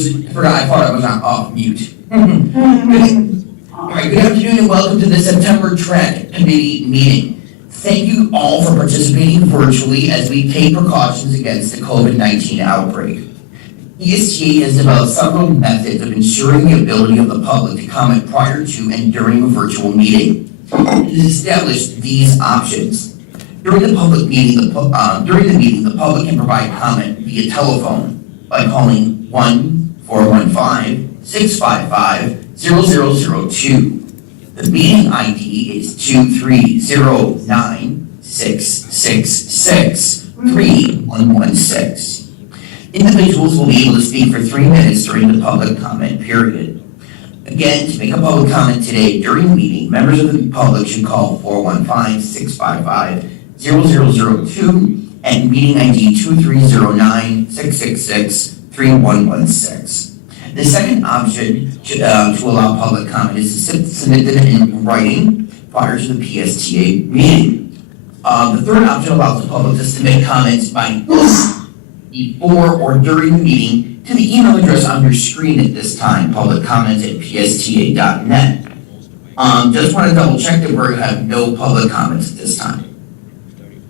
I thought I was on off mute. All right, good afternoon and welcome to the September TRAC Committee meeting. Thank you all for participating virtually as we take precautions against the COVID-19 outbreak. ESTA has developed several methods of ensuring the ability of the public to comment prior to and during a virtual meeting. It has established these options. During the meeting, the public can provide comment via telephone by calling 1-415-655-0002. The meeting ID is 23096663116. Individuals will be able to speak for 3 minutes during the public comment period. Again, to make a public comment today during the meeting, members of the public should call 415-655-0002 and meeting ID 23096663116. The second option to allow public comment is to submit them in writing prior to the PSTA meeting. The third option allows the public to submit comments by before or during the meeting to the email address on your screen at this time, publiccomments@psta.net. Just want to double check that we have no public comments at this time.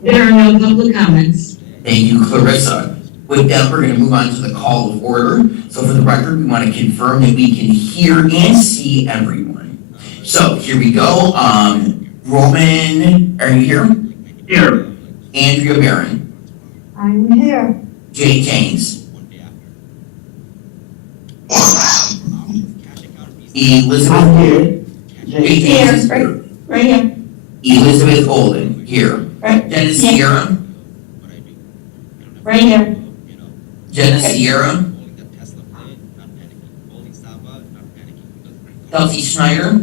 There are no public comments. Thank you, Clarissa. With that, we're going to move on to the call of order. So for the record, we want to confirm that we can hear and see everyone. So here we go. Roman, are you here? Here. Andrea Barron. I'm here. Jay James. Elizabeth. I'm here. Jay James. Here, right here. Elizabeth Olden, here. Right. Jenna Sierra. Right here. Jenna Sierra. Kelsey Schneider.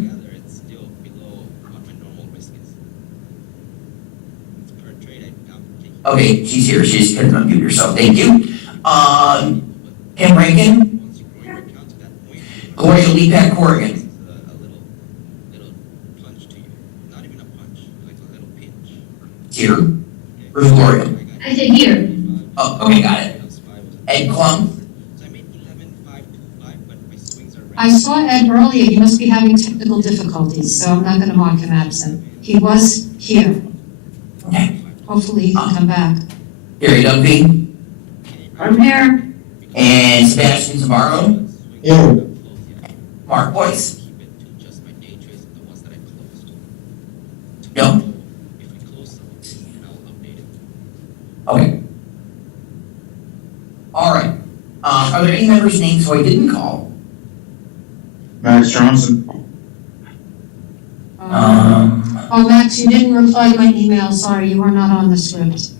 Okay, she's here. She just couldn't unmute herself. Thank you. Kim Rankin. Gloria Lepak Corrigan. Here. Where's Gloria? I said here. Oh, okay, got it. Ed Klum. I saw Ed earlier. He must be having technical difficulties, so I'm not going to mark him absent. He was here. Okay. Hopefully he can come back. Gary Dunphy. I'm here. And Sebastian Zamaro. Here. Mark Boyce. No? Okay. All right. Are there any members' names who I didn't call? Max Johnson. Oh, Max, you didn't reply to my email. Sorry, you were not on the script.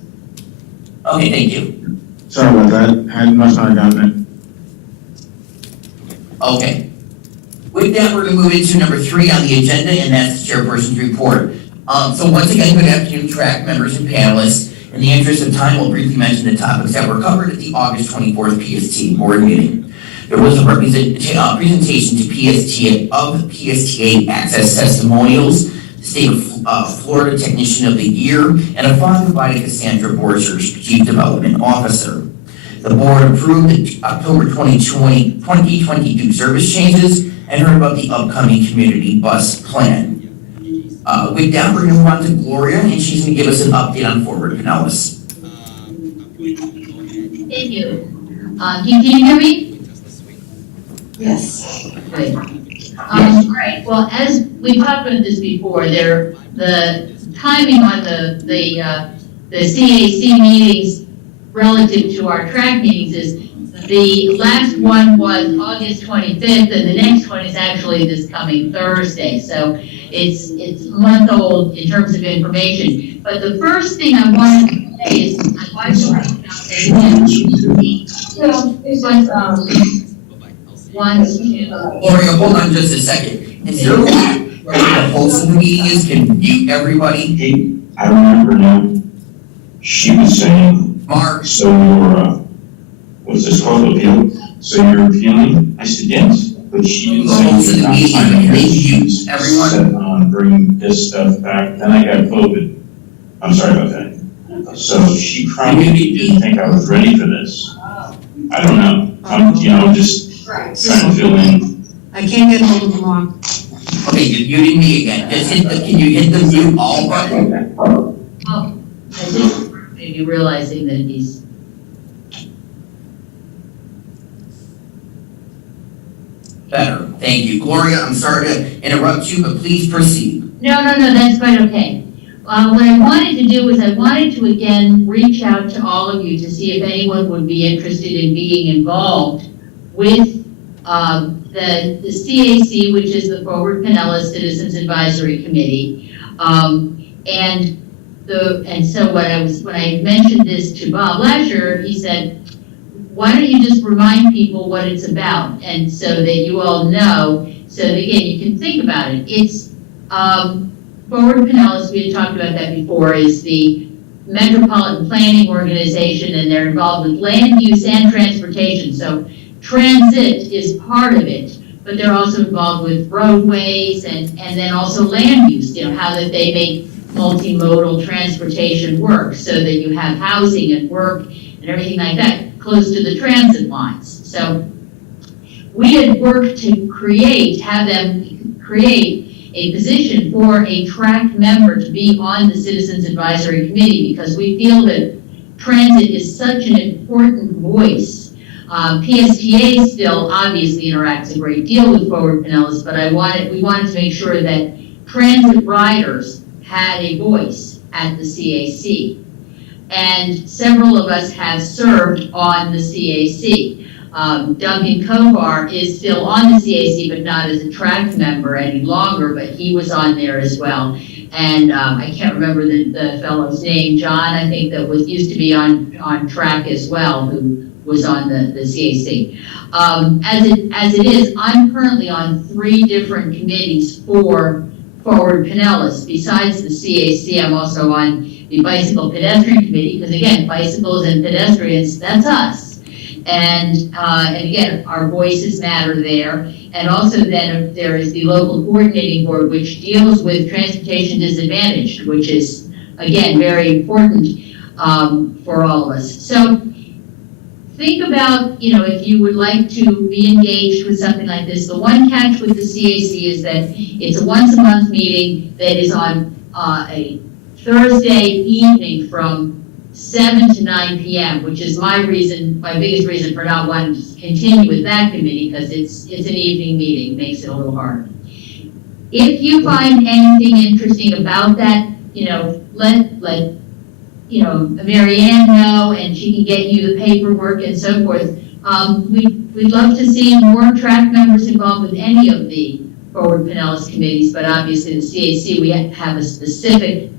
Okay, thank you. Sorry about that. I must not have gotten it. Okay. With that, we're going to move into number 3 on the agenda, and that's the chairperson's report. So once again, good afternoon, TRAC members and panelists. In the interest of time, we'll briefly mention the topics that were covered at the August 24th PSTA board meeting. There was a presentation to PSTA of PSTA access testimonials, State of Florida Technician of the Year, and a fund by Cassandra Borchers, Chief Development Officer. The board approved the October 2022 service changes and heard about the upcoming community bus plan. With that, we're going to move on to Gloria, and she's going to give us an update on Forward Pinellas. Thank you. Can you hear me? Yes. Good. All right. Well, as we talked about this before, the timing on the CAC meetings relative to our TRAC meetings is the last one was August 25th, and the next one is actually this coming Thursday. So it's a month old in terms of information. But the first thing I wanted to say is my wife's writing down Gloria, hold on just a second. Is there a way where the host of the meeting is can mute everybody? Hey, I remember now. She was saying, Mark. so you're, what's this called, appeal? So you're appealing? I said, yes, but she didn't say Host of the you're not meeting, signing they here. She mute was everyone. set on bringing this stuff back. Then I got COVID. I'm sorry about that. So she probably didn't think I was ready for this. I don't know. Just Right. trying to fill in. I can't get hold of Mark. Okay, you're muting me again. Just can you hit the mute all button? Oh, I think maybe realizing that he's, Better, thank you. Gloria, I'm sorry to interrupt you, but please proceed. no, that's quite okay. What I wanted to do is I wanted to again reach out to all of you to see if anyone would be interested in being involved with the CAC, which is the Forward Pinellas Citizens Advisory Committee. And so when I mentioned this to Bob Lasher, he said, why don't you just remind people what it's about, and so that you all know, so that again, you can think about it. It's Forward Pinellas, we had talked about that before, is the metropolitan planning organization, and they're involved with land use and transportation. So transit is part of it, but they're also involved with roadways and then also land use, how that they make multimodal transportation work so that you have housing and work and everything like that close to the transit lines. So we had worked to have them create a position for a TRAC member to be on the Citizens Advisory Committee, because we feel that transit is such an important voice. PSTA still obviously interacts a great deal with Forward Pinellas, but we wanted to make sure that transit riders had a voice at the CAC. And several of us have served on the CAC. Duncan Kovar is still on the CAC, but not as a TRAC member any longer, but he was on there as well. And I can't remember the fellow's name, John, I think that used to be on TRAC as well, who was on the CAC. As it is, I'm currently on 3 different committees for Forward Pinellas. Besides the CAC, I'm also on the Bicycle Pedestrian Committee, because again, bicycles and pedestrians, that's us. And again, our voices matter there. And also then there is the local coordinating board, which deals with transportation disadvantaged, which is, again, very important for all of us. So think about, if you would like to be engaged with something like this. The one catch with the CAC is that it's a once-a-month meeting that is on a Thursday evening from 7 to 9 p.m., which is my biggest reason for not wanting to continue with that committee, because it's an evening meeting, makes it a little hard. If you find anything interesting about that, let Mary Ann know, and she can get you the paperwork and so forth. We'd love to see more TRAC members involved with any of the Forward Pinellas committees, but obviously the CAC, we have a specific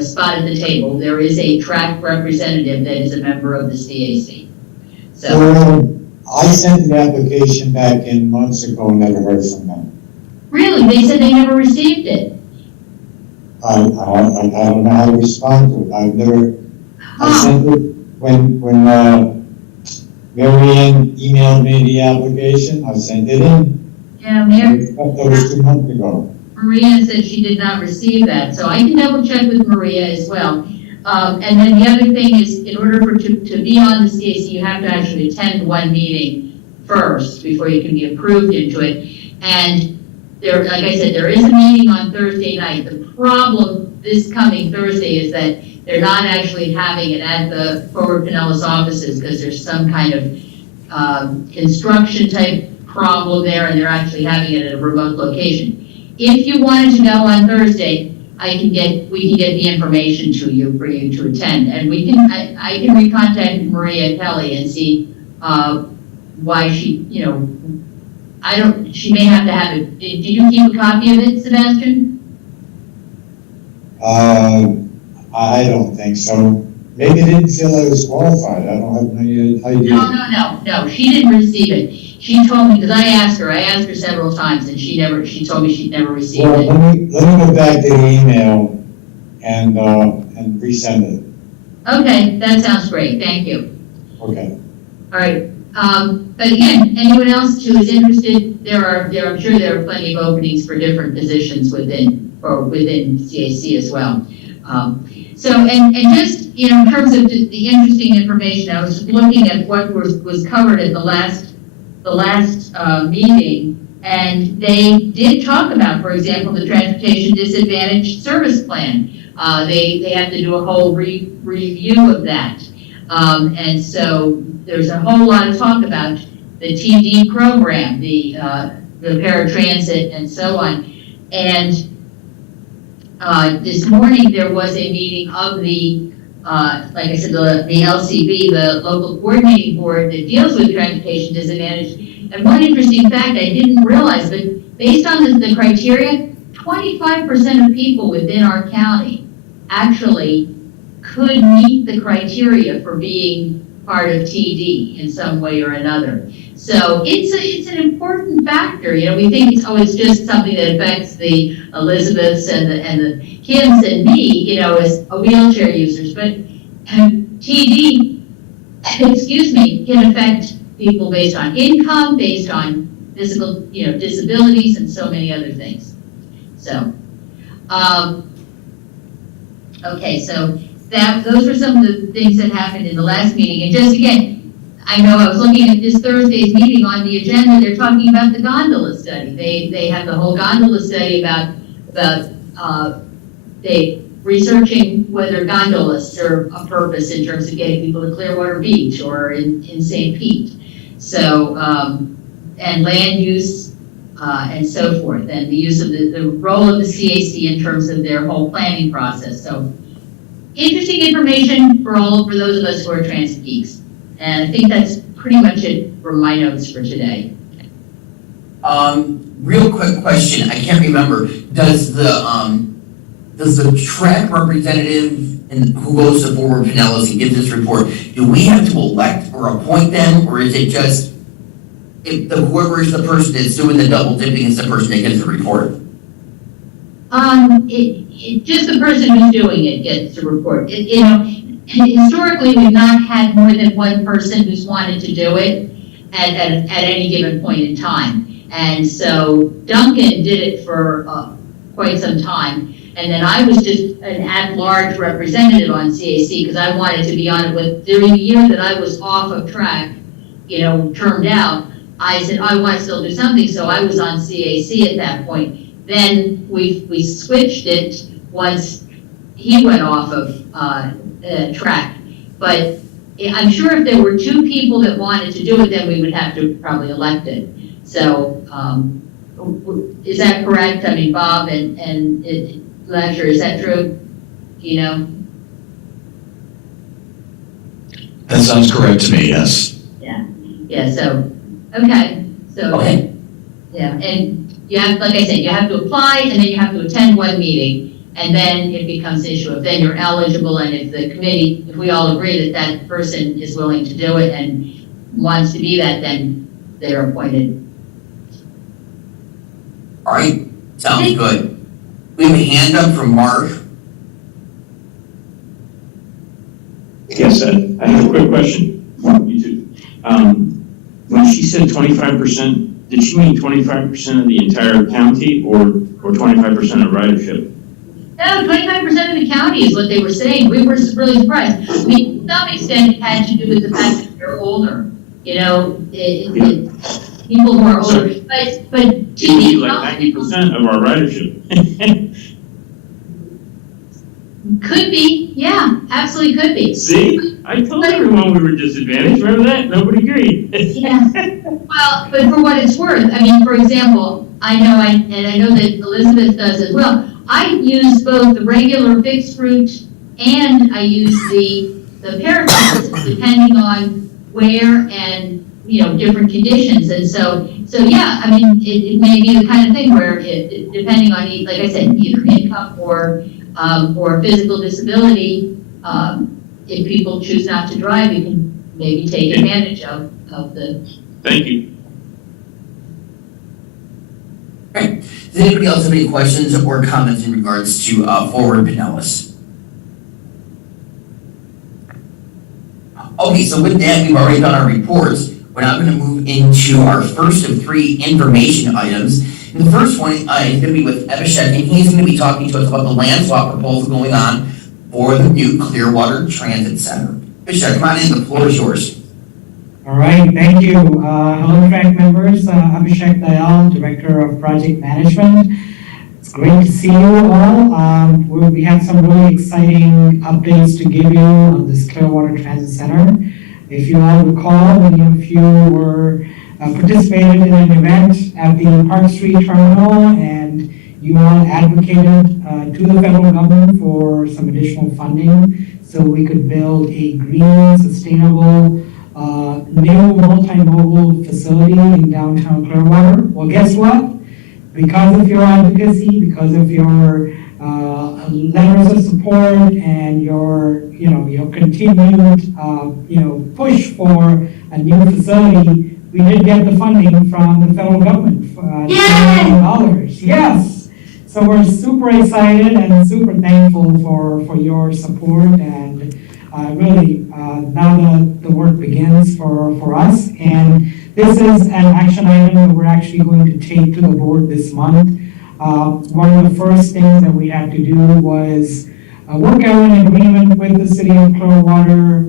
spot at the table. There is a TRAC representative that is a member of the CAC. So I sent an application back in months ago and never heard from them. Really? They said they never received it. I don't know how to respond to it. I sent it when Mary Ann emailed me the application, I sent it in. Yeah, That was 2 months ago. Maria said she did not receive that, so I can double check with Maria as well. And then the other thing is, in order to be on the CAC, you have to actually attend one meeting first before you can be approved into it. And there, like I said, there is a meeting on Thursday night. The problem this coming Thursday is that they're not actually having it at the Forward Pinellas offices, because there's some kind of construction type problem there, and they're actually having it at a remote location. If you wanted to go on Thursday, we can get the information to you for you to attend, and I can recontact Maria Kelly and see why she, she may have to have it. Did you keep a copy of it, Sebastian? I don't think so. Maybe they didn't feel I was qualified. I don't have any idea. No, she didn't receive it. She told me, because I asked her several times, and she told me she'd never received it. Let me go back to the email and resend it. Okay, that sounds great, thank you. Okay. All right, but again, anyone else who is interested, I'm sure there are plenty of openings for different positions within CAC as well. So, and just, in terms of the interesting information, I was looking at what was covered at the last the last meeting, and they did talk about, for example, the Transportation Disadvantaged Service Plan. They have to do a whole review of that. And so there's a whole lot of talk about the TD program, the paratransit and so on. And this morning there was a meeting of the, like I said, the LCB, the local coordinating board that deals with transportation disadvantage. And one interesting fact I didn't realize, but based on the criteria, 25% of people within our county actually could meet the criteria for being part of TD in some way or another. So it's an important factor. You know, we think it's just something that affects the Elizabeths and the Kims and me, you know, as wheelchair users. But TD, excuse me, can affect people based on income, based on physical, you know, disabilities, and so many other things. So, okay, so those were some of the things that happened in the last meeting. And just again, I know I was looking at this Thursday's meeting on the agenda, they're talking about the gondola study. They have the whole gondola study about they researching whether gondolas serve a purpose in terms of getting people to Clearwater Beach or in St. Pete. So, and land use and so forth, and the use of the role of the CAC in terms of their whole planning process. So, interesting information for those of us who are transit geeks. And I think that's pretty much it for my notes for today. Real quick question, I can't remember, does the TRAC representative who goes to Forward Pinellas and gives this report, do we have to elect or appoint them, or is it just whoever is the person that's doing the double dipping is the person that gets the report? Just the person who's doing it gets the report. You know, historically, we've not had more than one person who's wanted to do it at any given point in time. And so Duncan did it for quite some time. And then I was just an at-large representative on CAC because I wanted to be on it with, during the year that I was off of TRAC, you know, termed out, I said, I want to still do something. So I was on CAC at that point. Then we switched it once he went off of TRAC. But I'm sure if there were two people that wanted to do it, then we would have to probably elect it. So is that correct? I mean, Bob and Ledger, is that true? You know? That sounds correct to me, yes. Yeah, so, okay. So, okay. Yeah, and you have, like I said, you have to apply and then you have to attend one meeting, and then it becomes an issue. If then you're eligible, and if the committee, if we all agree that that person is willing to do it and wants to be that, then they're appointed. All right, sounds good. We have a hand up from Mark. Yes, I have a quick question. You too. When she said 25%, did she mean 25% of the entire county or 25% of ridership? No, 25% of the county is what they were saying. We were really surprised. I mean, to some extent, it had to do with the fact that they're older. You know, people who are older. But TV, like 90% of our ridership. Could be, yeah, absolutely could be. See, I told everyone we were disadvantaged. Remember that? Nobody agreed. Yeah. Well, but for what it's worth, I mean, for example, I know that Elizabeth does as well. I use both the regular fixed route and I use the paratransit, depending on where and, you know, different conditions. And so yeah, I mean, it may be the kind of thing where depending on, like I said, either income or physical disability, if people choose not to drive, you can maybe take advantage of the. Thank you. Okay. Does anybody else have any questions or comments in regards to Forward Pinellas? Okay, so with that, we've already done our reports. We're now going to move into our first of three information items. And the first one is going to be with Ebishek, and he's going to be talking to us about the land swap proposal going on for the new Clearwater Transit Center. Ebishek, come on in, the floor is yours. All All right, thank you. Hello, TRAC members. Abhishek Dayal, Director of Project Management. It's great to see you all. We have some really exciting updates to give you on this Clearwater Transit Center. If you all recall, many of you were participated in an event at the Park Street Terminal, and you all advocated to the federal government for some additional funding so we could build a green, sustainable, new multimodal facility in downtown Clearwater. Well, guess what? Because of your advocacy, because of your letters of support and your continued, push for a new facility, we did get the funding from the federal government, $2 million. Yes. So we're super excited and super thankful for your support, and really now the work begins for us. And this is an action item that we're actually going to take to the board this month. One of the first things that we had to do was work out an agreement with the city of Clearwater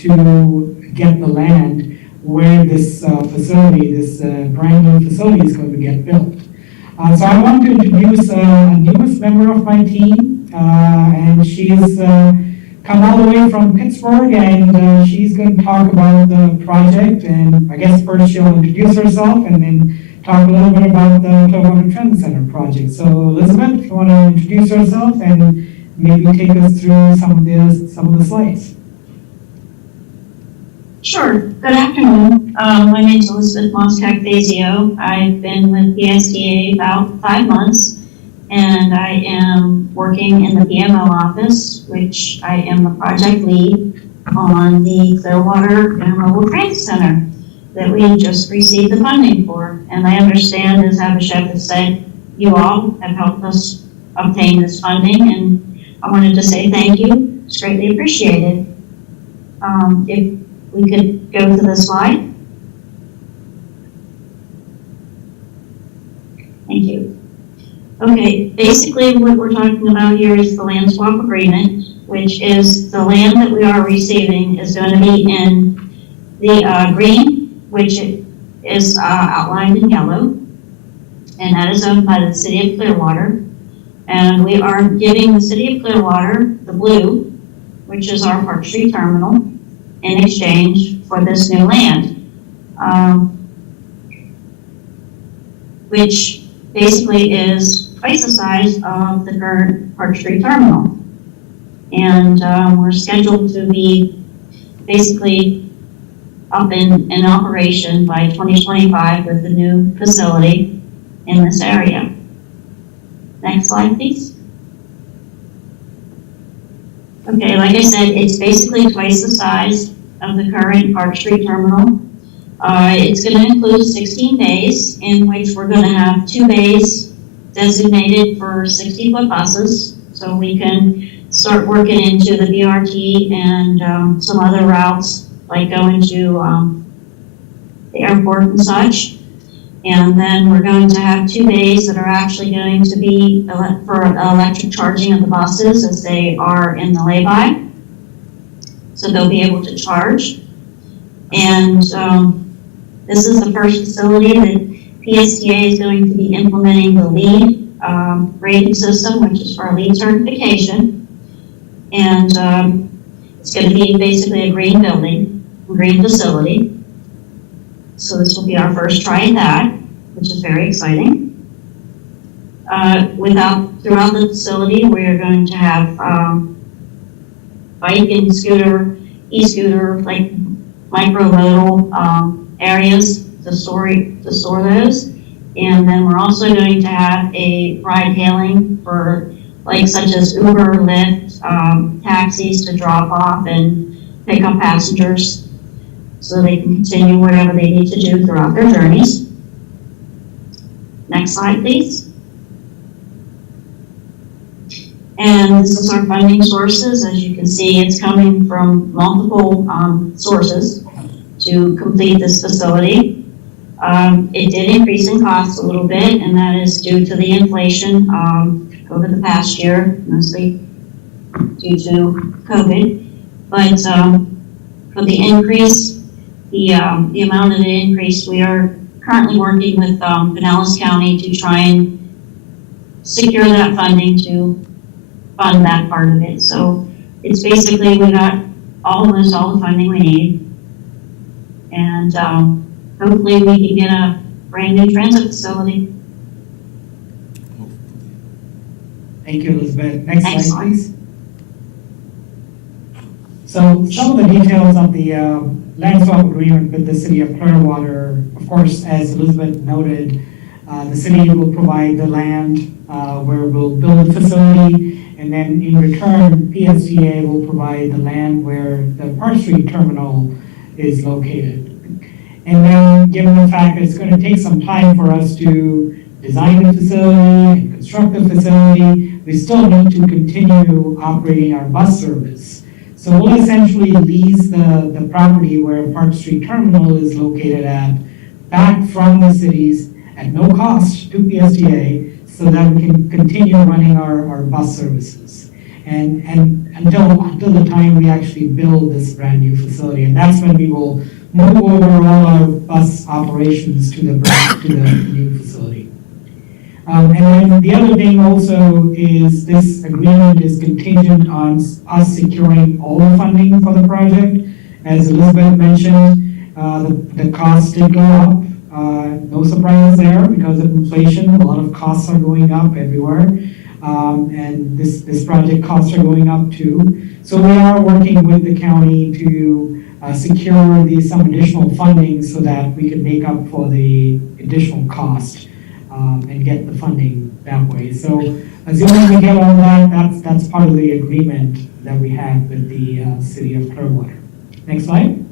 to get the land where this facility, this brand new facility is going to get built. So I want to introduce a newest member of my team, and she's come all the way from Pittsburgh, and she's going to talk about the project. And I guess first she'll introduce herself and then talk a little bit about the Clearwater Transit Center project. So Elizabeth, if you want to introduce yourself and maybe take us through some of the slides. Sure. Good afternoon. My name is Elizabeth Moskak-Fazio. I've been with PSDA about 5 months, and I am working in the PMO office, which I am the project lead on the Clearwater Intermodal Transit Center that we just received the funding for. And I understand, as Abhishek has said, you all have helped us obtain this funding, and I wanted to say thank you. It's greatly appreciated. If we could go to the slide. Thank you. Okay, basically what we're talking about here is the land swap agreement, which is the land that we are receiving is going to be in the green, which is outlined in yellow, and that is owned by the city of Clearwater. And we are giving the city of Clearwater the blue, which is our Park Street Terminal, in exchange for this new land, which basically is twice the size of the current Park Street Terminal. And we're scheduled to be basically up in operation by 2025 with the new facility in this area. Next slide, please. Okay, like I said, it's basically twice the size of the current Park Street Terminal. It's going to include 16 bays, in which we're going to have 2 bays designated for 60-foot buses, so we can start working into the BRT and some other routes, like going to the airport and such. And then we're going to have 2 bays that are actually going to be for electric charging of the buses as they are in the lay-by. So they'll be able to charge. And this is the first facility that PSTA is going to be implementing the LEED rating system, which is for our LEED certification. And it's going to be basically a green building, a green facility. So this will be our first try at that, which is very exciting. Throughout the facility, we are going to have bike and scooter, e-scooter, like micro-modal areas to store those. And then we're also going to have a ride-hailing for such as Uber, Lyft, taxis to drop off and pick up passengers, so they can continue whatever they need to do throughout their journeys. Next slide, please. And this is our funding sources. As you can see, it's coming from multiple sources to complete this facility. It did increase in cost a little bit, and that is due to the inflation over the past year, mostly due to COVID. But for the increase, the amount of the increase. We are currently working with Pinellas County to try and secure that funding to fund that part of it. So it's basically, we got almost all the funding we need. And hopefully we can get a brand new transit facility. Thank you, Elizabeth. Next Thanks. slide, please. So some of the details of the land swap agreement with the city of Clearwater, of course, as Elizabeth noted, the city will provide the land where we'll build the facility, and then in return, PSTA will provide the land where the Park Street terminal is located. And then, given the fact that it's going to take some time for us to design the facility and construct the facility, we still need to continue operating our bus service. So we'll essentially lease the property where Park Street Terminal is located at back from the cities at no cost to PSTA so that we can continue running our bus services. And until the time we actually build this brand new facility. And that's when we will move over all our bus operations to the new facility. And then the other thing also is this agreement is contingent on us securing all the funding for the project. As Elizabeth mentioned, the costs did go up. No surprises there because of inflation. A lot of costs are going up everywhere. And this project costs are going up too. So we are working with the county to secure some additional funding so that we can make up for the additional cost and get the funding that way. So assuming we get all that, that's part of the agreement that we have with the city of Clearwater. Next slide.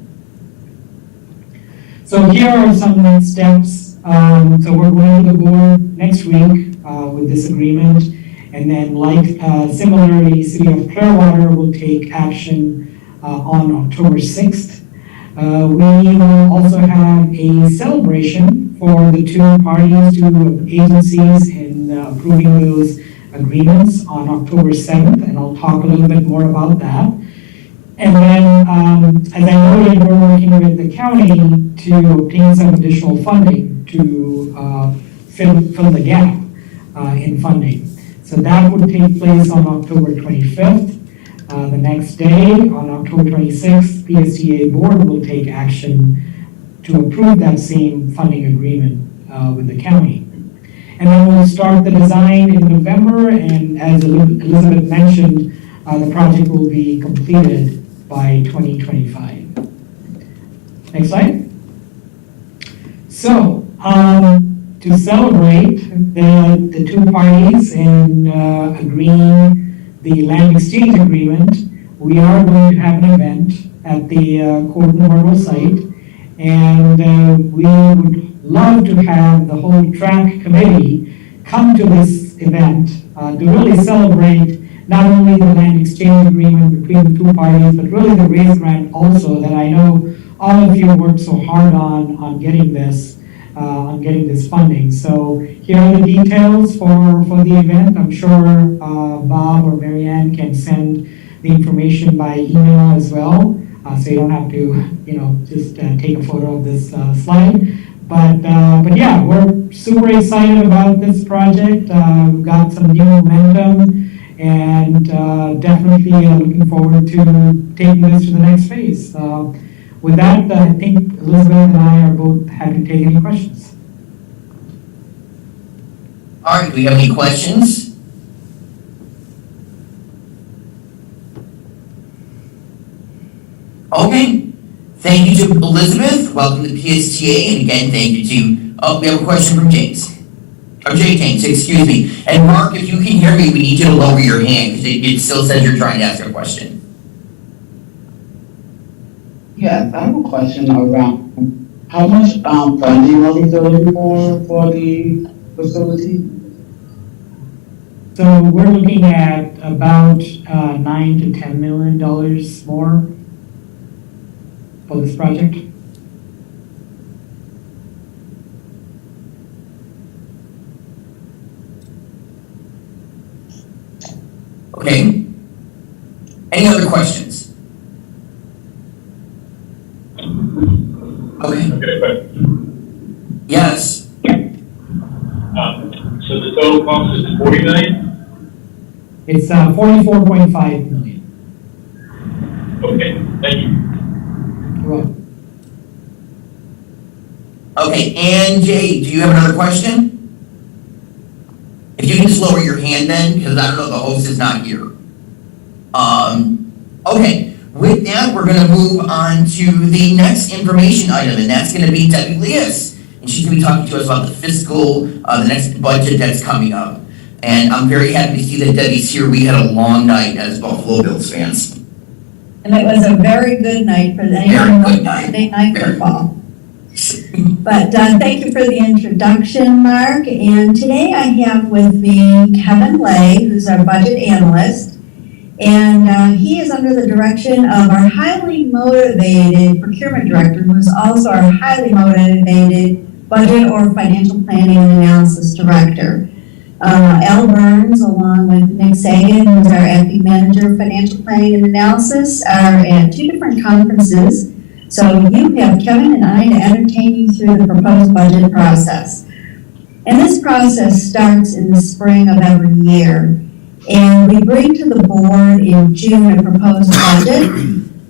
So here are some next steps. So we're going to the board next week with this agreement. And then similarly, City of Clearwater will take action on October 6th. We will also have a celebration for the two parties, two agencies in approving those agreements on October 7th, and I'll talk a little bit more about that. And then, as I noted, we're working with the county to obtain some additional funding to fill the gap in funding. So that would take place on October 25th. The next day, on October 26th, PSTA board will take action to approve that same funding agreement with the county. And then we'll start the design in November, and as Elizabeth mentioned, the project will be completed by 2025. Next slide. So, to celebrate the two parties in agreeing the land exchange agreement, we are going to have an event at the Court Memorial site, and we would love to have the whole TRAC committee come to this event to really celebrate not only the land exchange agreement between the two parties, but really the raise grant also that I know all of you worked so hard on getting this funding. So here are the details for the event. I'm sure Bob or Marianne can send the information by email as well, so you don't have to, just take a photo of this slide. But yeah, we're super excited about this project. We've got some new momentum, and definitely looking forward to taking this to the next phase. With that, I think Elizabeth and I are both happy to take any questions. All right, do we have any questions? Okay, thank you to Elizabeth, welcome to PSTA, and again, thank you to, we have a question from James. Or James, excuse me. And Mark, if you can hear me, we need you to lower your hand, because it still says you're trying to ask a question. Yeah, I have a question around how much funding are we looking for the facility? So we're looking at about $9 to $10 million more for this project. Okay. Any other questions? total cost is 40 million? It's 44.5 million. Okay, thank you. You're welcome. Okay, and Jay, do you have another question? If you can just lower your hand then, because I don't know, the host is not here. Okay, with that, we're gonna move on to the next information item, and that's gonna be Debbie Leas. And she's gonna be talking to us about the fiscal, the next budget that's coming up. And I'm very happy to see that Debbie's here. We had a long night as Buffalo Bills fans. And it was a very good night for Very good night. Monday Night Football. But thank you for the introduction, Mark. And today I have with me Kevin Lay, who's our budget analyst. And he is under the direction of our highly motivated procurement director, who is also our highly motivated budget or financial planning and analysis director. Al Burns, along with Nick Sagan, who's our acting manager of financial planning and analysis, are at two different conferences. So you have Kevin and I to entertain you through the proposed budget process. And this process starts in the spring of every year. And we bring to the board in June a proposed budget.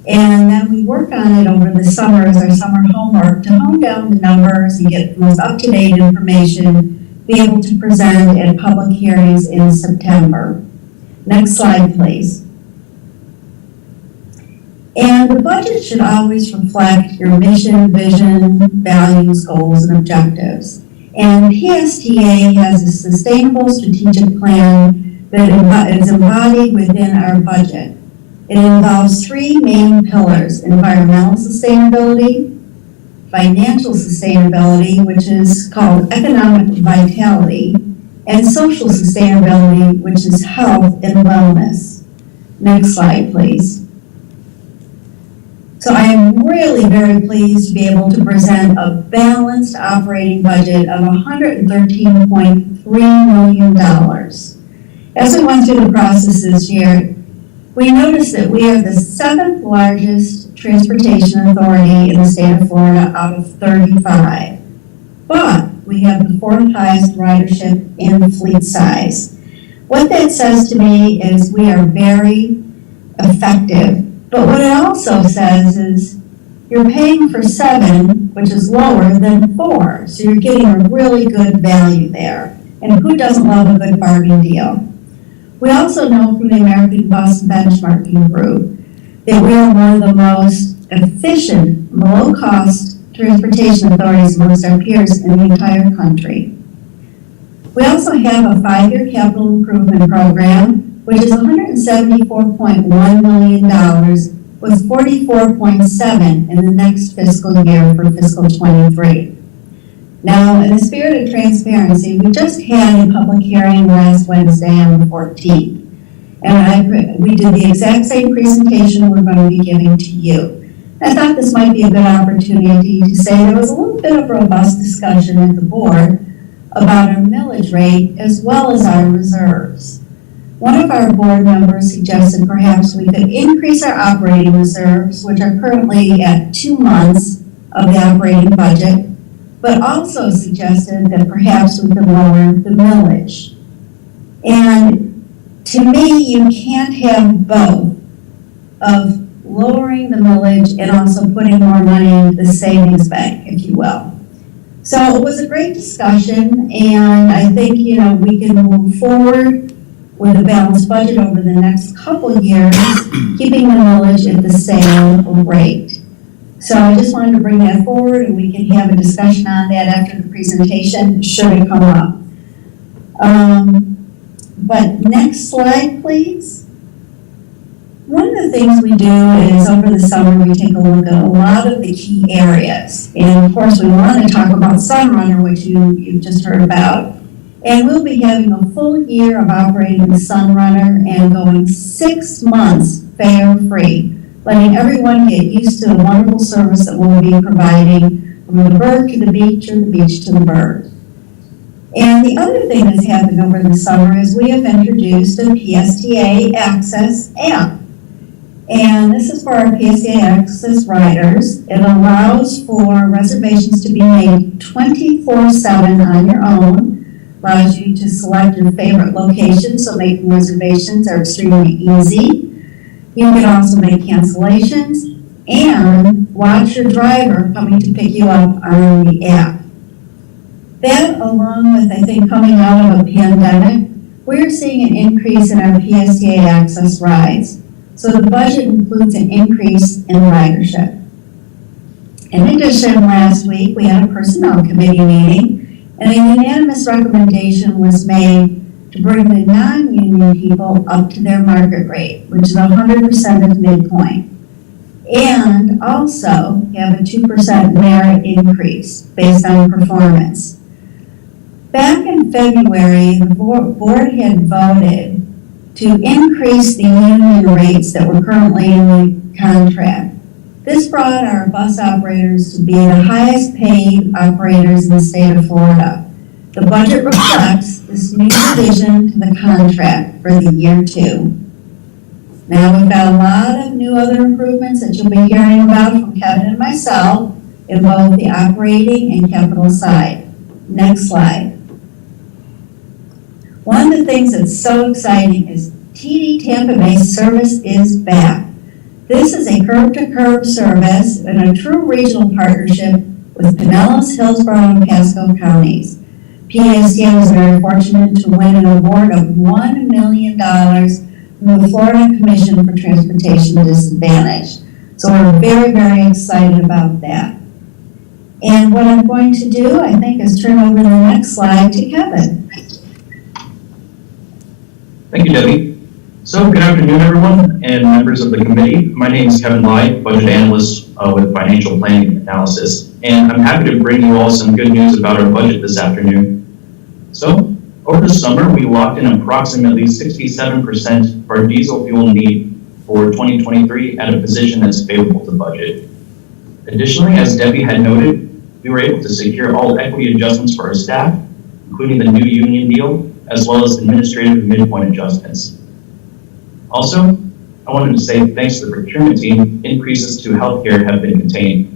And then we work on it over the summer as our summer homework to hone down the numbers and get the most up-to-date information, be able to present at public hearings in September. Next slide, please. And the budget should always reflect your mission, vision, values, goals, and objectives. And PSTA has a sustainable strategic plan that is embodied within our budget. It involves three main pillars: environmental sustainability, financial sustainability, which is called economic vitality, and social sustainability, which is health and wellness. Next slide, please. So I am really very pleased to be able to present a balanced operating budget of $113.3 million. As we went through the process this year, we noticed that we are the 7th largest transportation authority in the state of Florida out of 35. But we have the 4th highest ridership in fleet size. What that says to me is we are very effective. But what it also says is you're paying for 7, which is lower than 4. So you're getting a really good value there. And who doesn't love a good bargain deal? We also know from the American Bus Benchmarking Group that we are one of the most efficient, low-cost transportation authorities amongst our peers in the entire country. We also have a 5-year capital improvement program, which is $174.1 million, with $44.7 in the next fiscal year for fiscal 23. Now, in the spirit of transparency, we just had a public hearing last Wednesday on the 14th, and we did the exact same presentation we're going to be giving to you. I thought this might be a good opportunity to say there was a little bit of robust discussion at the board about our millage rate as well as our reserves. One of our board members suggested perhaps we could increase our operating reserves, which are currently at 2 months of the operating budget, but also suggested that perhaps we could lower the millage. And to me, you can't have both of lowering the millage and also putting more money into the savings bank, if you will. So it was a great discussion, and I think, we can move forward with a balanced budget over the next couple of years, keeping the millage at the same rate. So I just wanted to bring that forward, and we can have a discussion on that after the presentation, should it come up. But next slide, please. One of the things we do is over the summer, we take a look at a lot of the key areas. And of course, we want to talk about Sunrunner, which you've just heard about. And we'll be having a full year of operating the Sunrunner and going 6 months fare-free, letting everyone get used to the wonderful service that we'll be providing from the bird to the beach or the beach to the bird. And the other thing that's happened over the summer is we have introduced a PSTA Access app. And this is for our PSTA Access riders. It allows for reservations to be made 24/7 on your own, allows you to select your favorite location, so making reservations are extremely easy. You can also make cancellations and watch your driver coming to pick you up on the app. That, along with, I think, coming out of a pandemic, we're seeing an increase in our PSTA access rides. So the budget includes an increase in ridership. In addition, last week, we had a personnel committee meeting, and a unanimous recommendation was made to bring the non-union people up to their market rate, which is 100% of midpoint. And also have a 2% merit increase based on performance. Back in February, the board had voted to increase the union rates that were currently in the contract. This brought our bus operators to be the highest paid operators in the state of Florida. The budget reflects this new revision to the contract for the year 2. Now, we've got a lot of new other improvements that you'll be hearing about from Kevin and myself in both the operating and capital side. Next slide. One of the things that's so exciting is TD Tampa Bay service is back. This is a curb-to-curb service and a true regional partnership with Pinellas, Hillsborough, and Pasco counties. PSTA was very fortunate to win an award of $1 million from the Florida Commission for Transportation Disadvantaged. So we're very, very excited about that. And what I'm going to do, I think, is turn over the next slide to Kevin. Thank you, Debbie. So good afternoon, everyone, and members of the committee. My name is Kevin Lai, budget analyst with financial planning and analysis, and I'm happy to bring you all some good news about our budget this afternoon. So over the summer, we locked in approximately 67% of our diesel fuel need for 2023 at a position that's favorable to budget. Additionally, as Debbie had noted, we were able to secure all equity adjustments for our staff, including the new union deal, as well as administrative midpoint adjustments. Also, I wanted to say thanks to the procurement team, increases to healthcare have been contained.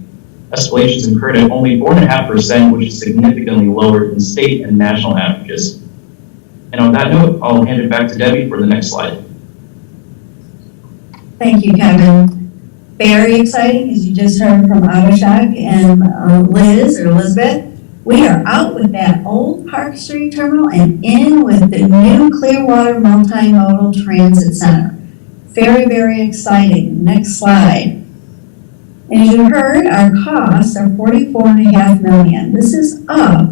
Escalations incurred at only 4.5%, which is significantly lower than state and national averages. And on that note, I'll hand it back to Debbie for the next slide. Thank you, Kevin. Very exciting, as you just heard from Abhishek and Liz or Elizabeth. We are out with that old Park Street terminal and in with the new Clearwater Multimodal Transit Center. Very, very exciting. Next slide. As you heard, our costs are $44.5 million. This is up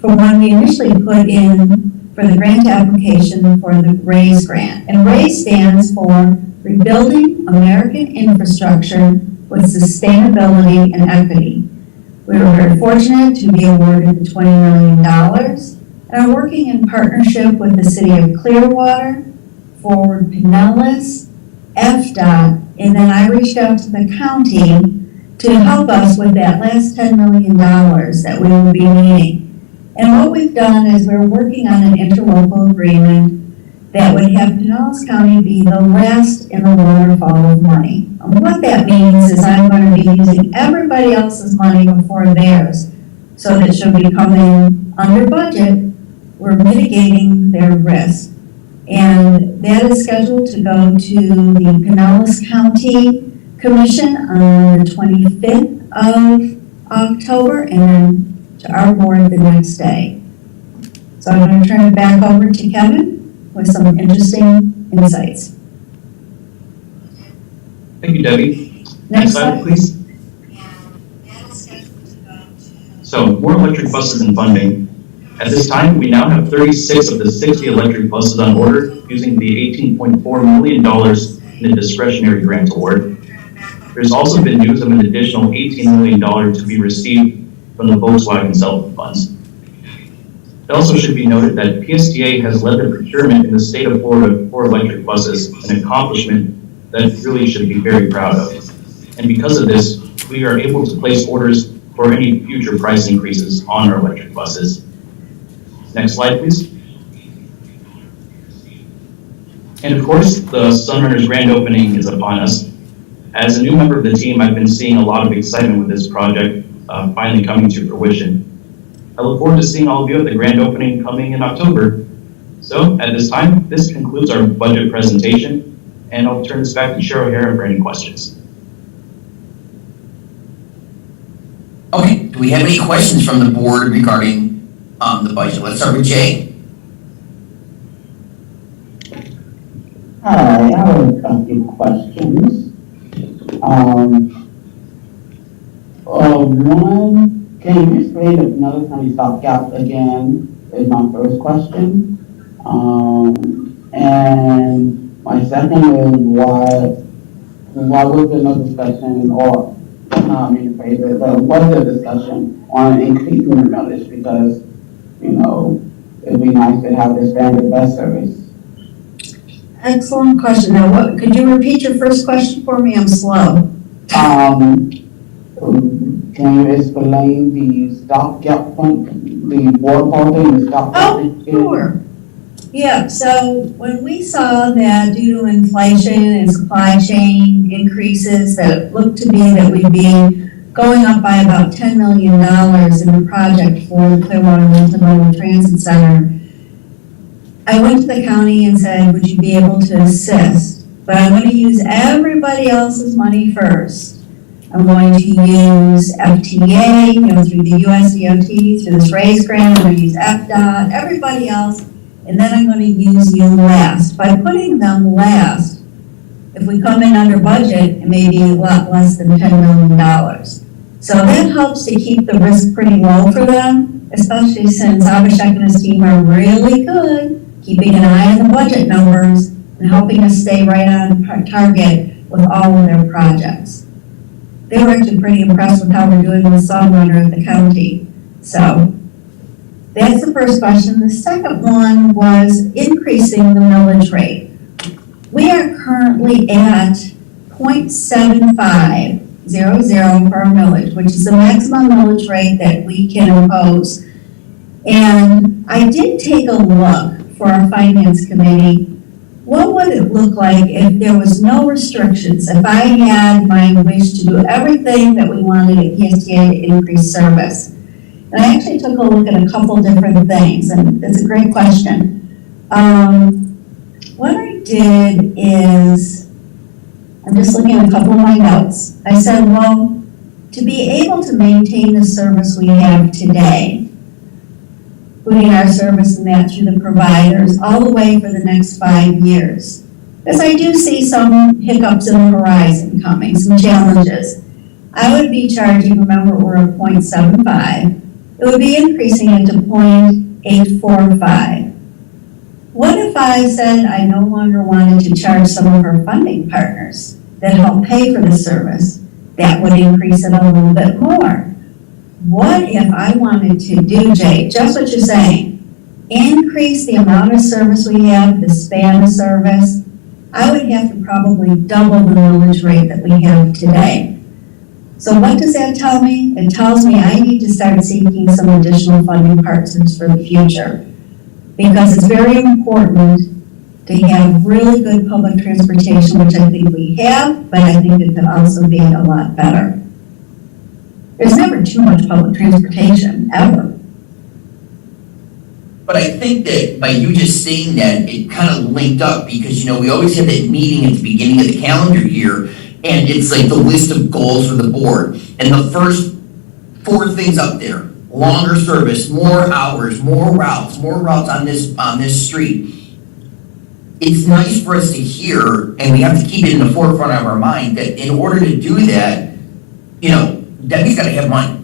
from when we initially put in for the grant application for the RAISE grant. And RAISE stands for Rebuilding American Infrastructure with Sustainability and Equity. We were very fortunate to be awarded the $20 million and are working in partnership with the City of Clearwater, Forward Pinellas, FDOT, and then I reached out to the county to help us with that last $10 million that we will be needing. And what we've done is we're working on an interlocal agreement that would have Pinellas County be the last in the waterfall of money. And what that means is I'm going to be using everybody else's money before theirs, so that should we come in under budget, we're mitigating their risk. And that is scheduled to go to the Pinellas County Commission on the 25th of October and then to our board the next day. So I'm going to turn it back over to Kevin with some interesting insights. Thank you, Debbie. Next slide, slide, please. So, more electric buses and funding. At this time, we now have 36 of the 60 electric buses on order using the $18.4 million in the discretionary grant award. There's also been news of an additional $18 million to be received from the Volkswagen settlement funds. It also should be noted that PSTA has led the procurement in the state of Florida for electric buses, an accomplishment that really should be very proud of. And because of this, we are able to place orders for any future price increases on our electric buses. Next slide, please. And of course, the Sunrunners grand opening is upon us. As a new member of the team, I've been seeing a lot of excitement with this project finally coming to fruition. I look forward to seeing all of you at the grand opening coming in October. So at this time, this concludes our budget presentation, and I'll turn this back to Cheryl O'Hara for any questions. Okay, do we have any questions from the board regarding the budget? Let's start with Jay. Hi, I have a few questions. One, can you explain another county stopgap again, is my first question. And my second is why was there no discussion, or, I mean to phrase it, but was there discussion on increasing the millage? Because, you know, it'd be nice to have this standard bus service. Excellent question. Now, could you repeat your first question for me? I'm slow. Can you explain the stopgap fund, the board policy and the stopgap? Oh, sure. Yeah, so when we saw that due to inflation and supply chain increases, that it looked to be that we'd be going up by about $10 million in the project for the Clearwater Multimodal Transit Center, I went to the county and said, would you be able to assist? But I'm going to use everybody else's money first. I'm going to use FTA, through the USDOT, through this RAISE grant. I'm going to use FDOT, everybody else, and then I'm going to use you last. By putting them last, if we come in under budget, it may be a lot less than $10 million. So that helps to keep the risk pretty low for them, especially since Abhishek and his team are really good keeping an eye on the budget numbers and helping us stay right on target with all of their projects. They were actually pretty impressed with how we're doing with Sunrunner at the county. So that's the first question. The second one was increasing the millage rate. We are currently at 0.7500 for our millage, which is the maximum millage rate that we can impose. And I did take a look for our finance committee. What would it look like if there was no restrictions? If I had my wish to do everything that we wanted at PSTA to increase service? And I actually took a look at a couple different things, and it's a great question. What I did is, I'm just looking at a couple of my notes. I said, well, to be able to maintain the service we have today, including our service and that through the providers, all the way for the next 5 years. Because I do see some hiccups in the horizon coming, some challenges. I would be charging, remember we're at 0.75, it would be increasing it to 0.845. What if I said I no longer wanted to charge some of our funding partners that help pay for the service? That would increase it a little bit more. What if I wanted to do, Jay, just what you're saying, increase the amount of service we have, the span of service? I would have to probably double the millage rate that we have today. So what does that tell me? It tells me I need to start seeking some additional funding partners for the future, because it's very important to have really good public transportation, which I think we have, but I think it could also be a lot better. There's never too much public transportation, ever. But I think that by you just saying that, it kind of linked up because, we always have that meeting at the beginning of the calendar year, and it's like the list of goals for the board. And the first 4 things up there, longer service, more hours, more routes on this street. It's nice for us to hear, and we have to keep it in the forefront of our mind, that in order to do that, Debbie's gotta have money.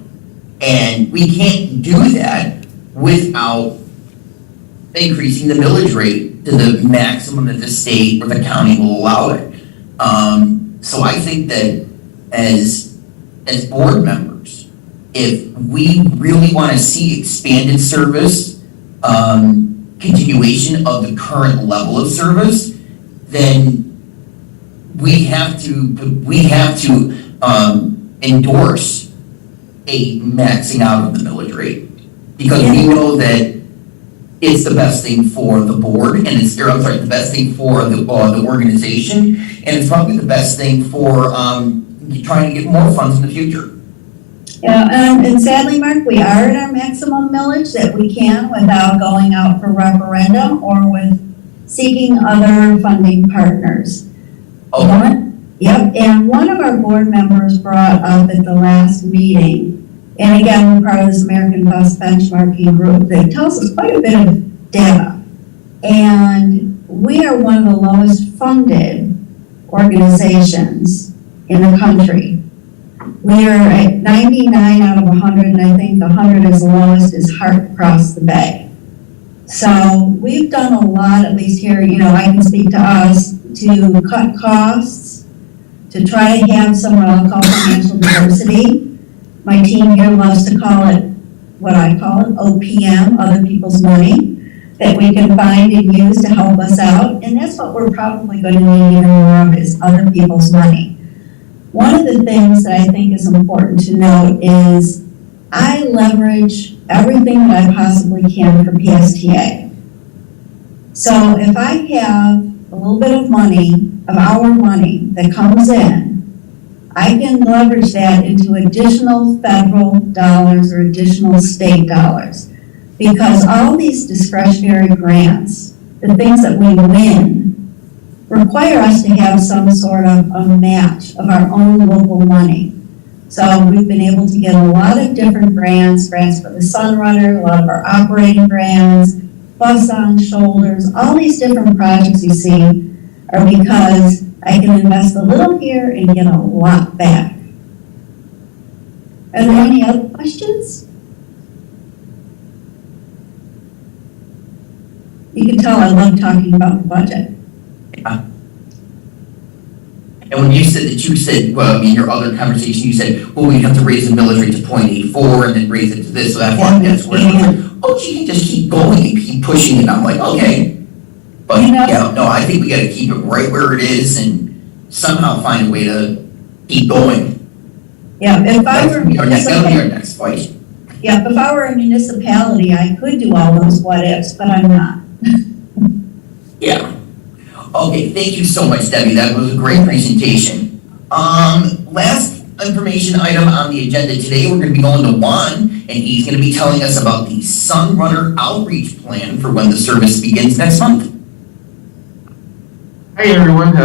And we can't do that without increasing the millage rate to the maximum that the state or the county will allow it. So I think that as board members, if we really want to see expanded service, continuation of the current level of service, then we have to endorse a maxing out of the millage rate, because we know that it's the best thing for the board, and the best thing for the organization, and it's probably the best thing for trying to get more funds in the future. Yeah, and sadly, Mark, we are at our maximum millage that we can without going out for referendum or with seeking other funding partners. Yep, and one of our board members brought up at the last meeting, and again, we're part of this American Bus Benchmarking Group that tells us quite a bit of data. And we are one of the lowest funded organizations in the country. We are at 99 out of 100, and I think 100 is the lowest is Heart Across the Bay. So we've done a lot, at least here, I can speak to us, to cut costs, to try to have some what I'll call financial diversity. My team here loves to call it, what I call it, OPM, other people's money, that we can find and use to help us out. And that's what we're probably going to need even more of is other people's money. One of the things that I think is important to note is I leverage everything that I possibly can for PSTA. So if I have a little bit of money, of our money that comes in, I can leverage that into additional federal dollars or additional state dollars. Because all these discretionary grants, the things that we win, require us to have some sort of a match of our own local money. So we've been able to get a lot of different grants for the Sunrunner, a lot of our operating grants, Bus on Shoulders, all these different projects you see are because I can invest a little here and get a lot back. Are there any other questions? You can tell I love talking about the budget. And when you said, well, in your other conversation, you said, well, we'd have to raise the millage rate to 0.84 and then raise it to this, so that's where you can just keep going and keep pushing it. I'm like, okay. But yeah, no, I think we gotta keep it right where it is and somehow find a way to keep going. Yeah, if I were That'll be our next fight. Yeah, if I were a municipality, I could do all those what ifs, but I'm not. Yeah. Okay, thank you so much, Debbie. That was a great presentation. Last information item on the agenda today, we're going to be going to Juan, and he's going to be telling us about the Sunrunner outreach plan for when the service begins next month. Hi, everyone.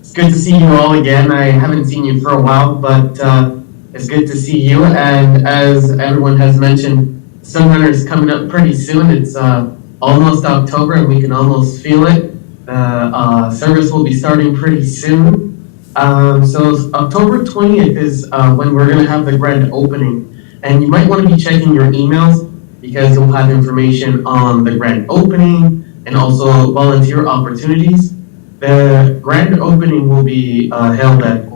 It's good to see you all again. I haven't seen you for a while, but it's good to see you. And as everyone has mentioned, Sunrunner is coming up pretty soon. It's almost October, and we can almost feel it. Service will be starting pretty soon. So October 20th is when we're going to have the grand opening. And you might want to be checking your emails because you'll have information on the grand opening and also volunteer opportunities. The grand opening will be held at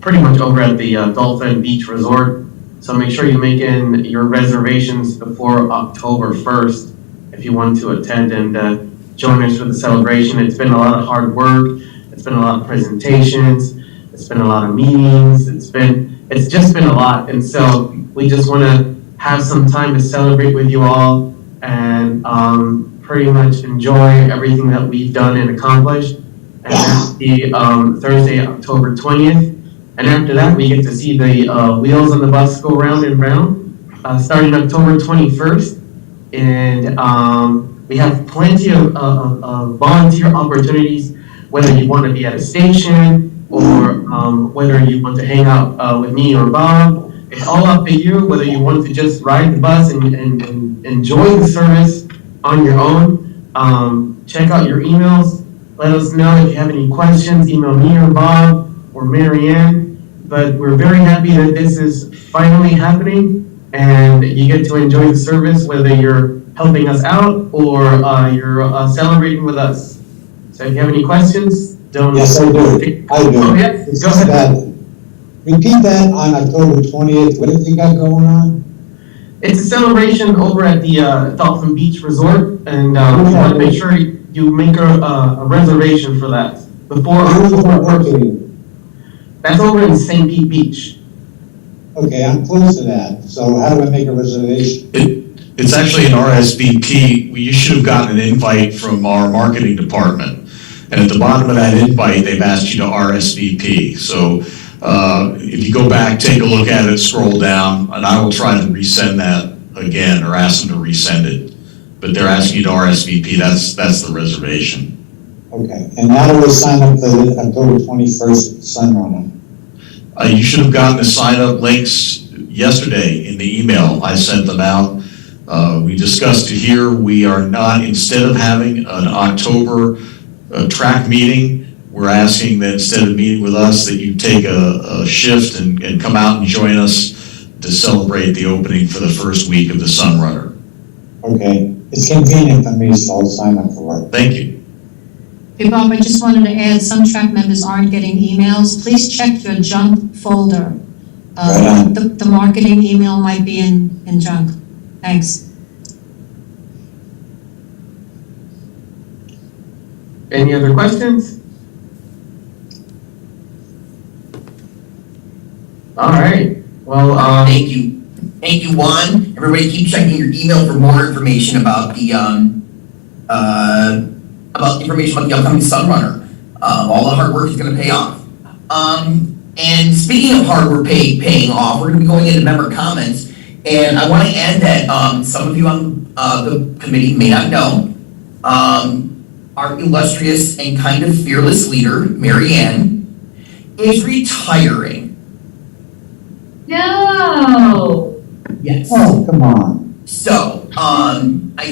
pretty much over at the Dolphin Beach Resort. So make sure you make in your reservations before October 1st if you want to attend and join us for the celebration. It's been a lot of hard work. It's been a lot of presentations. It's been a lot of meetings. It's just been a lot. And so we just want to have some time to celebrate with you all and pretty much enjoy everything that we've done and accomplished. And that's the Thursday, October 20th. And after that, we get to see the wheels on the bus go round and round, starting October 21st. And we have plenty of volunteer opportunities, whether you want to be at a station or whether you want to hang out with me or Bob. It's all up to you, whether you want to just ride the bus and enjoy the service on your own. Check out your emails. Let us know if you have any questions. Email me or Bob or Marianne. But we're very happy that this is finally happening and you get to enjoy the service, whether you're helping us out or you're celebrating with us. So if you have any questions, don't... Yes, I do. Oh, yeah? Go ahead. Repeat that on October 20th. What have you got going on? It's a celebration over at the Dolphin Beach Resort, and we want to make sure you make a reservation for that before October 1st. That's over in St. Pete Beach. Okay, I'm close to that. So how do I make a reservation? It's actually an RSVP. You should have gotten an invite from our marketing department. And at the bottom of that invite, they've asked you to RSVP. So If you go back, take a look at it, scroll down, and I will try to resend that again, or ask them to resend it. But they're asking you to RSVP, that's the reservation. Okay, and how do we sign up for the October 21st Sunrunner? You should have gotten the sign-up links yesterday in the email. I sent them out. We discussed it here. We are not, instead of having an October TRAC meeting, we're asking that instead of meeting with us, that you take a shift and come out and join us to celebrate the opening for the first week of the Sunrunner. Okay, it's convenient for me, so I'll sign up for it. Thank you. Hey, Bob, I just wanted to add, some TRAC members aren't getting emails. Please check your junk folder. The marketing email might be in junk. Thanks. Any other questions? All right, well, Thank you, Juan. Everybody keep checking your email for more information about the, information about the upcoming Sunrunner. All the hard work is gonna pay off. And speaking of hard work paying off, we're gonna be going into member comments. And I wanna add that, some of you on, the committee may not know, our illustrious and kind of fearless leader, Mary Ann, is retiring. No. Yes. Oh, come on. So, I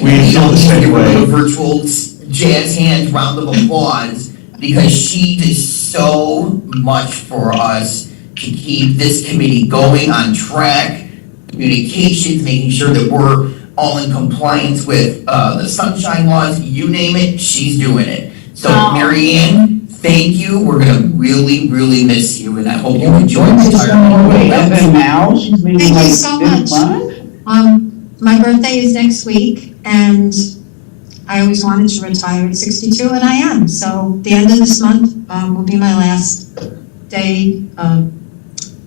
We feel the same way. a virtual jazz hand round of applause because she does so much for us to keep this committee going on track, communications, making sure that we're all in compliance with the sunshine laws, you name it, she's doing it. So, Mary Ann, thank you. We're gonna really, really miss you, and I hope you enjoy retirement. Wait, and then now she's leaving Thank you like so this much. month? My birthday is next week, and I always wanted to retire at 62, and I am. So the end of this month will be my last day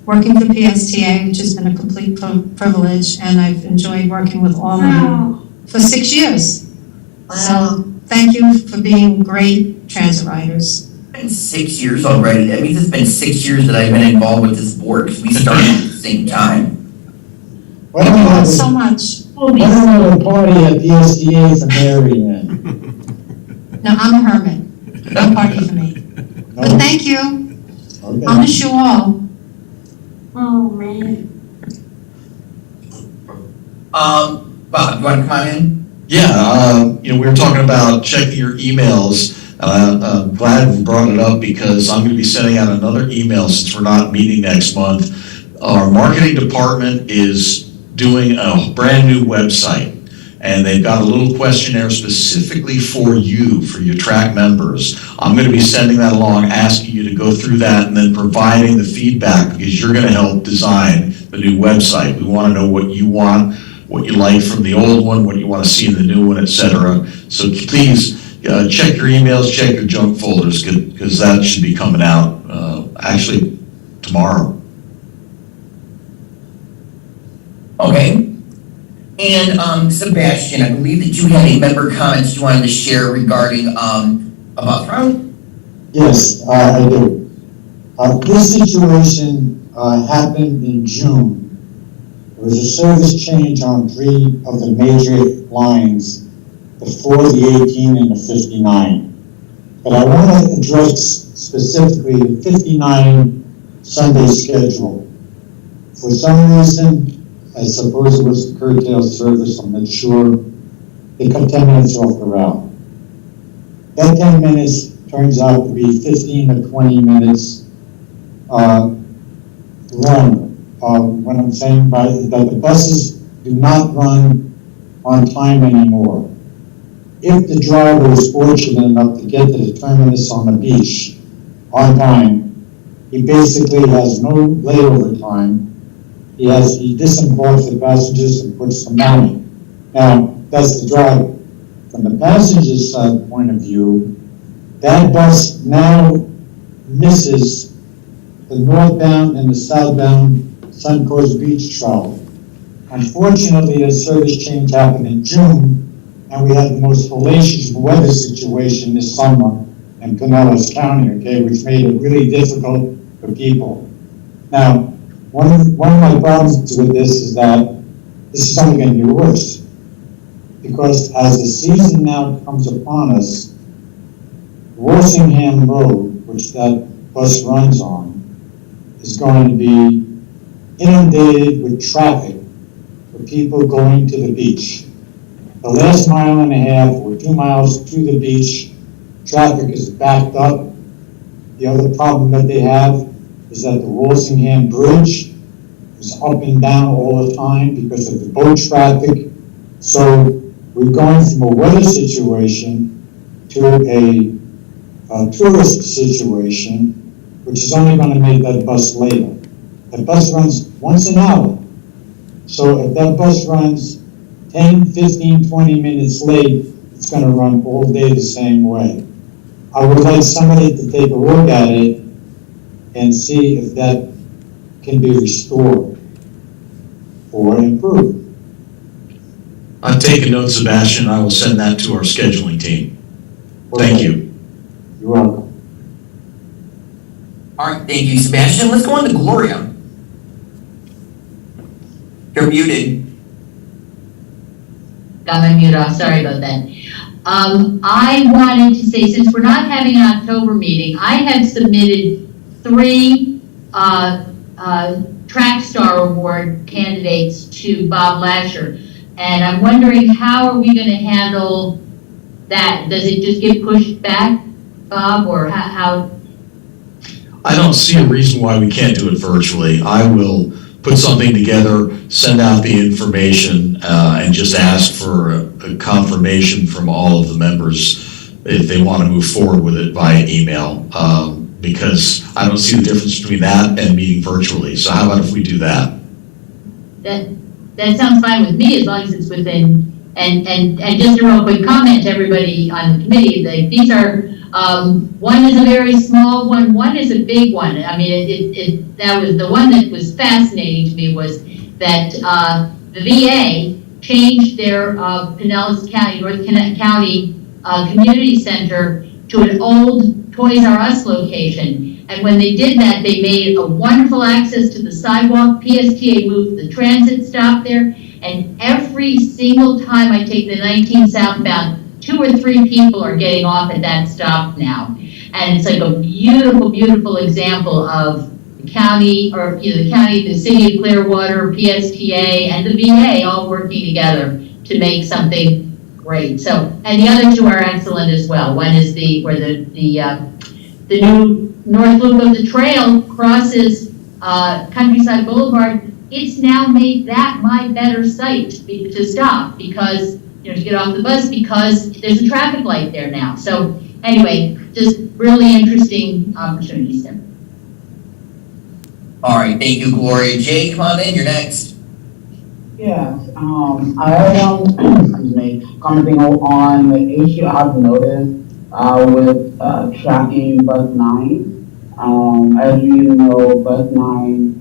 working for PSTA, which has been a complete privilege, and I've enjoyed working with all of you for 6 years. So thank you for being great transit riders. It's been 6 years already. That means it's been 6 years that I've been involved with this board because we started at the same time. Why Thank don't you we all have so a, much. why don't we have a party at PSTA for Mary Ann? No, I'm a hermit. No party for me. But thank you. Okay. I'll miss you all. Oh, man. Bob, you wanna come on in? Yeah, we were talking about checking your emails. I'm glad we brought it up because I'm going to be sending out another email since we're not meeting next month. Our marketing department is doing a brand new website, and they've got a little questionnaire specifically for you, for your TRAC members. I'm going to be sending that along, asking you to go through that and then providing the feedback because you're going to help design the new website. We want to know what you want, what you like from the old one, what you want to see in the new one, etc. So please check your emails, check your junk folders, because that should be coming out actually tomorrow. Okay. And Sebastian, I believe that you had a member comments you wanted to share regarding about route. Yes, I do. This situation happened in June. There was a service change on 3 of the major lines, the 4, the 18, and the 59. But I want to address specifically the 59 Sunday schedule. For some reason, I suppose it was the curtail service, I'm not sure, they cut 10 minutes off the route. That 10 minutes turns out to be 15 to 20 minutes longer. What I'm saying by that the buses do not run on time anymore. If the driver is fortunate enough to get to the terminus on the beach on time, he basically has no layover time. He disembarks the passengers and puts them down. Now, that's the driver. From the passenger's point of view, that bus now misses the northbound and the southbound Suncoast Beach travel. Unfortunately, the service change happened in June, and we had the most hellacious weather situation this summer in Pinellas County, okay, which made it really difficult for people. Now, one of my problems with this is that this is only going to get worse. Because as the season now comes upon us, Walsingham Road, which that bus runs on, is going to be inundated with traffic for people going to the beach. The last mile and a half or 2 miles to the beach, traffic is backed up. The other problem that they have is that the Walsingham Bridge is up and down all the time because of the boat traffic. So we're going from a weather situation to a tourist situation, which is only going to make that bus later. The bus runs once an hour. So if that bus runs 10, 15, 20 minutes late, it's going to run all day the same way. I would like somebody to take a look at it and see if that can be restored or improved. I've taken note, Sebastian. I will send that to our scheduling team. Thank you. You're welcome. All right, thank you, Sebastian. Let's go on to Gloria. You're muted. Got my mute off, sorry about that. I wanted to say, since we're not having an October meeting, I have submitted 3 Track Star Award candidates to Bob Lasher. And I'm wondering, how are we gonna handle that? Does it just get pushed back, Bob, or how? I don't see a reason why we can't do it virtually. I will put something together, send out the information, and just ask for a confirmation from all of the members if they want to move forward with it via email, because I don't see the difference between that and meeting virtually. So how about if we do that? That sounds fine with me, as long as it's within, and just a real quick comment to everybody on the committee, like, these are, one is a very small one is a big one. I mean, that was the one that was fascinating to me, was that the VA changed their Pinellas County, North County Community Center to an old Toys R Us location. And when they did that, they made a wonderful access to the sidewalk. PSTA moved the transit stop there. And every single time I take the 19 southbound, 2 or 3 people are getting off at that stop now. And it's like a beautiful, beautiful example of the county, or the county, the city of Clearwater, PSTA, and the VA all working together to make something great. So, and the other 2 are excellent as well. One is where the new north loop of the trail crosses Countryside Boulevard. It's now made that my better site to stop, because to get off the bus, because there's a traffic light there now. So anyway, just really interesting opportunities there. All right, thank you, Gloria. Jay, come on in, you're next. Yes, I am, excuse me, commenting on the issue I've noticed with tracking bus 9. As you know, bus 9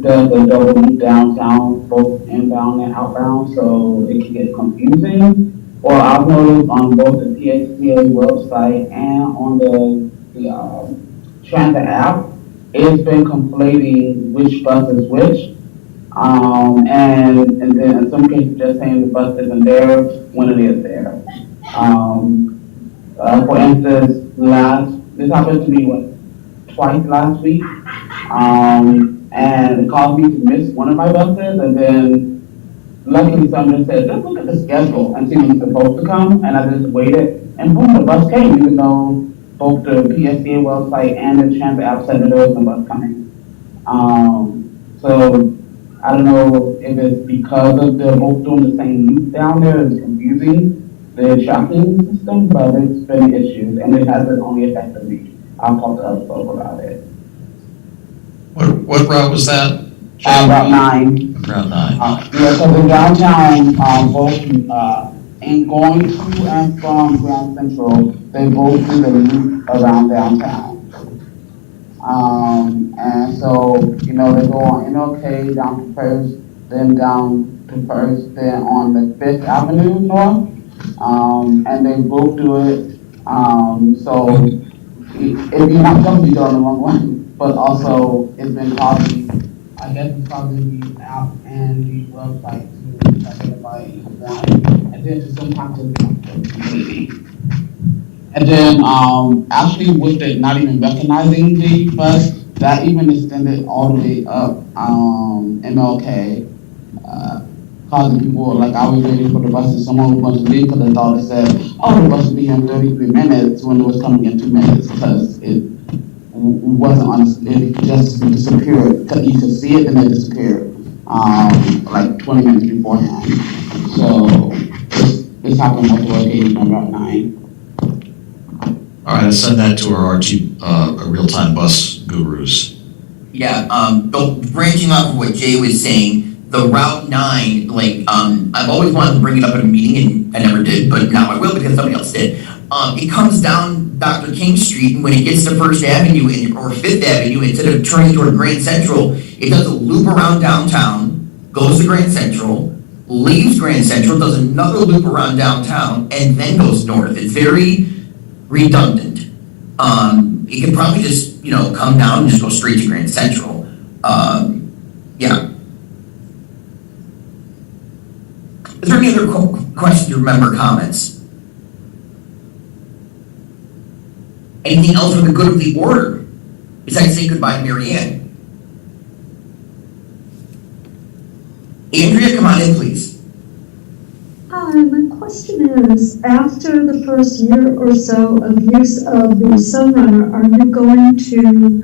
does a double loop downtown, both inbound and outbound, so it can get confusing. Or I've noticed on both the PSTA website and on the transit app, it's been conflating which bus is which. And then in some cases just saying the bus isn't there when it is there. For instance, this happened to me twice last week. And it caused me to miss one of my buses, and then luckily someone said, just look at the schedule and see when it's supposed to come, and I just waited, and boom, the bus came, even though both the PSTA website and the transit app said that there was no bus coming. So I don't know if it's because of they're both doing the same loop down there, it's confusing the tracking system, but it's been issues, and it hasn't only affected me. I'll talk to other folks about it. What route was that? Route 9. Route 9. Yeah, so the downtown, both in going to and from Grand Central, they both do the loop around downtown. And so, they go on NLK down to First, then down to First, then on the 5th Avenue North, and they both do it. So if you're not going to be on the wrong one, but also it's been causing, I guess it's causing the app and the website to identify each one, and then to sometimes it's completely. And then, actually with it not even recognizing the bus, that even extended all the way up, MLK, causing people, like I was waiting for the bus and someone was going to leave because they thought it said, oh, the bus will be here in 33 minutes when it was coming in 2 minutes because it wasn't on, it just disappeared. You could see it and it disappeared, like 20 minutes beforehand. So this happened multiple occasions on Route 9. All right, I'll send that to our real-time bus gurus. Yeah, branching off of what Jay was saying, the Route 9, like, I've always wanted to bring it up at a meeting, and I never did, but now I will because somebody else did. It comes down Dr. King Street, and when it gets to First Avenue or Fifth Avenue, instead of turning toward Grand Central, it does a loop around downtown, goes to Grand Central, leaves Grand Central, does another loop around downtown, and then goes north. It's very redundant. It could probably just, come down and just go straight to Grand Central. Yeah. Is there any other questions or member comments? Anything else for the good of the order? Besides saying goodbye to Mary Ann. Andrea, come on in, please. Hi, my question is, after the first year or so of use of the Sunrunner, are you going to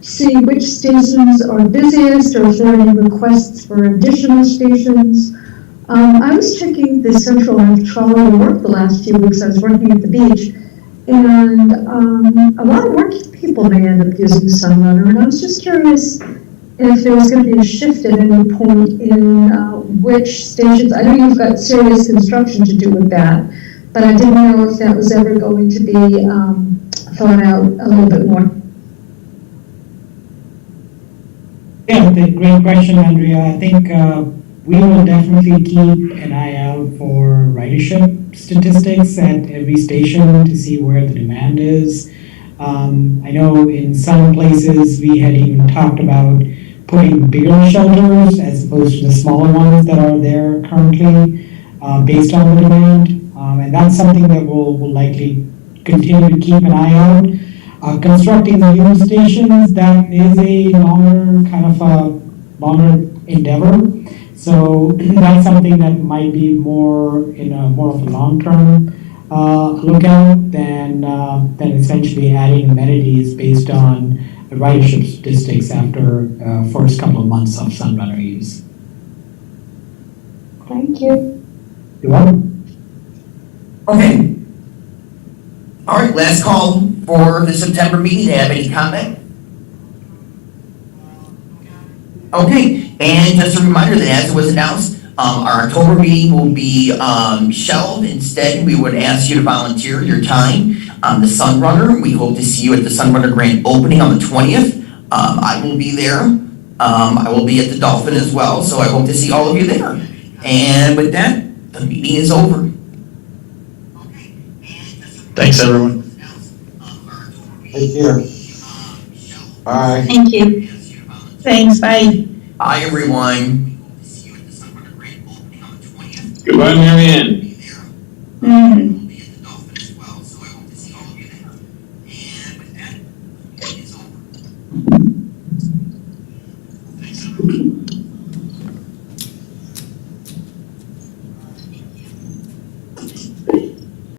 see which stations are busiest, or if there are any requests for additional stations? I was checking the Central Ave trolley to work the last few weeks. I was working at the beach, and a lot of working people may end up using Sunrunner, and I was just curious if there was going to be a shift at any point in which stations. I know you've got serious construction to do with that, but I didn't know if that was ever going to be thought out a little bit more. Yeah, great question, Andrea. I think we will definitely keep an eye out for ridership statistics at every station to see where the demand is. I know in some places we had even talked about putting bigger shelters as opposed to the smaller ones that are there currently based on the demand. And that's something that we'll likely continue to keep an eye out. Constructing the new stations, that is a longer endeavor. So that's something that might be more of a long-term lookout than essentially adding amenities based on the ridership statistics after first couple of months of Sunrunner use. Thank you. You're welcome. Okay. All right, last call for the September meeting. Have any comment? Okay, and just a reminder that as it was announced, our October meeting will be shelved. Instead, we would ask you to volunteer your time on the Sunrunner. We hope to see you at the Sunrunner Grand Opening on the 20th. I will be there. I will be at the Dolphin as well, so I hope to see all of you there. And with that, the meeting is over. Thanks, everyone. Take care. Bye. Thank you. Thanks, bye. Bye, everyone.